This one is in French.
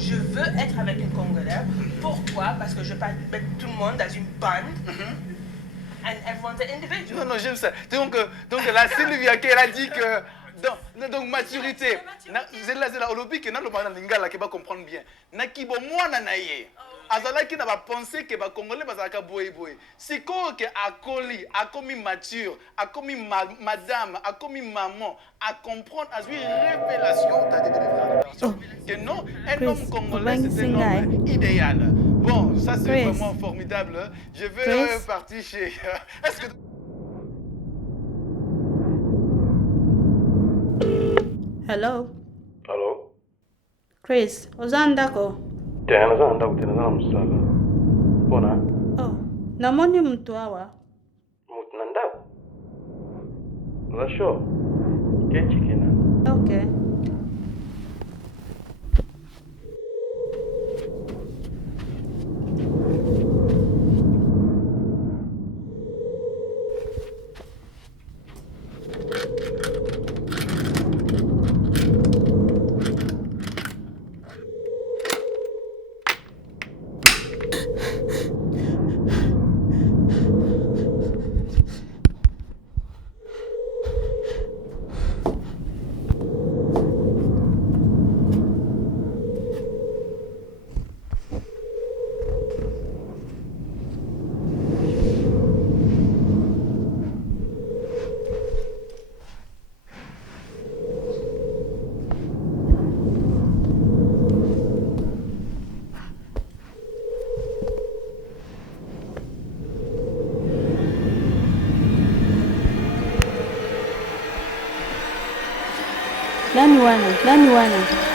Je veux être avec une Congolaise. Pourquoi? Parce que je ne veux pas mettre tout le monde dans une bande. And everyone's an individual. Non, j'aime ça. Donc la Sylvia qui a dit que... Donc maturité. C'est la olobi qui n'a le mal lingala qui va comprendre bien. Nakibo moi nanaye. Azala qui n'a pas pensé que les Congolais bazalaka boy boy. Si ko que akoli, akomi mature, akomi madame, akomi maman, à comprendre, à suivre révélation, que non, un homme congolais c'est un homme idéal. Bon, ça c'est vraiment formidable. Je vais partir chez. Est-ce que Hello. Hello. Chris, uzandako? Tena zanda kutena msala. Bona? Oh, namoni mtu hawa. Mtu nandao. Za sure. Kenchi kina. Okay. Nani wana?